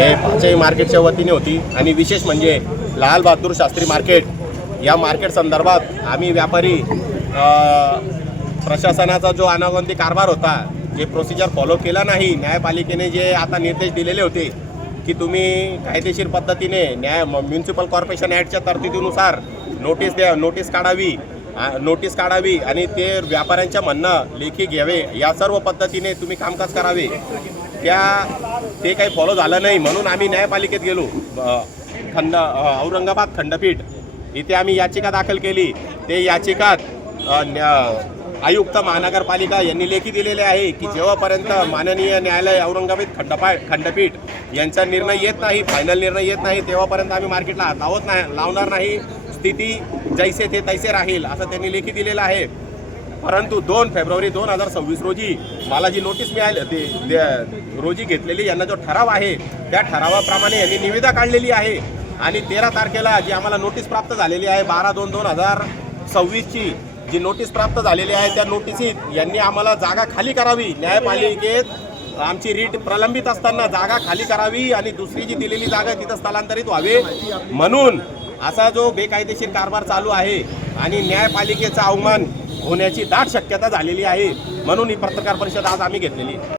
हे पाचही मार्केटच्या वतीने होती। आणि विशेष म्हणजे लाल बहादूर शास्त्री मार्केट या मार्केट संदर्भात आम्ही व्यापारी प्रशासनाचा जो अनागोंदी कारभार होता, जे प्रोसिजर फॉलो केला नाही, न्यायपालिकेने जे आता निर्देश दिलेले होते की तुम्ही कायदेशीर पद्धतीने म्युन्सिपल कॉर्पोरेशन ॲक्टच्या तरतुदीनुसार नोटीस काढावी आणि ते व्यापाऱ्यांच्या म्हणणं लेखी घ्यावे, या सर्व पद्धतीने तुम्ही कामकाज करावे, ते काही फॉलो झालं नाही। म्हणून आम्ही न्यायपालिकेत गेलो, औरंगाबाद खंडपीठ इथे आम्ही याचिका दाखल केली। ते याचिकात आयुक्त महानगरपालिका यांनी लेखी दिलेले आहे की जेव्हापर्यंत माननीय न्यायालय औरंगाबाद खंडपीठ यांचा निर्णय येत नाही, फायनल निर्णय येत नाही, तेव्हापर्यंत आम्ही मार्केटला हात लावणार नाही, स्थिती जैसे थे तैसे राहील असं त्यांनी लेखी दिलेलं आहे। परंतु 2 फेब्रुवारी 2026 रोजी मला जी नोटीस मिळाली रोजी घेतलेली यांना जो ठराव आहे त्या ठरावाप्रमाणे यांनी निविदा काढलेली आहे। आणि 13 तारखेला जी आम्हाला नोटीस प्राप्त झालेली आहे 12/2/2026ची जी नोटीस प्राप्त झालेली आहे, त्या नोटिसीत यांनी आम्हाला जागा खाली करावी, न्यायपालिकेत आमची रीट प्रलंबित असताना जागा खाली करावी आणि दुसरी जी दिलेली जागा तिथं स्थलांतरित व्हावे, म्हणून असा जो बेकायदेशीर कारभार चालू आहे आणि न्यायपालिकेचा अवमान होण्याची दाट शक्यता झालेली आहे। म्हणून ही पत्रकार परिषद आज आम्ही घेतलेली आहे।